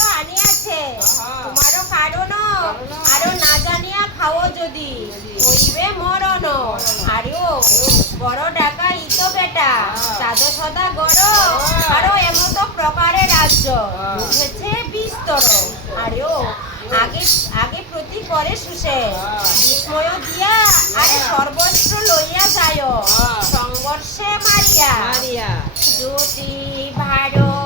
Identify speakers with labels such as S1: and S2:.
S1: তো আনি আছে। তোমারও কারণ আরও না জানিয়া খাও যদি। হইবে মরণ আরও বড় ডাকা ইতো বেটা। সাদা সদা গড়। আরও এমত প্রকারে রাজ্য। বুঝেছে বিস্তর। আরও আগে আগে প্রতি পরে শুষে। বিস্ময় দিয়া আরে সর্বস্ব লইয়া যায় সংঘর্ষে মারিয়া। যদি ভারত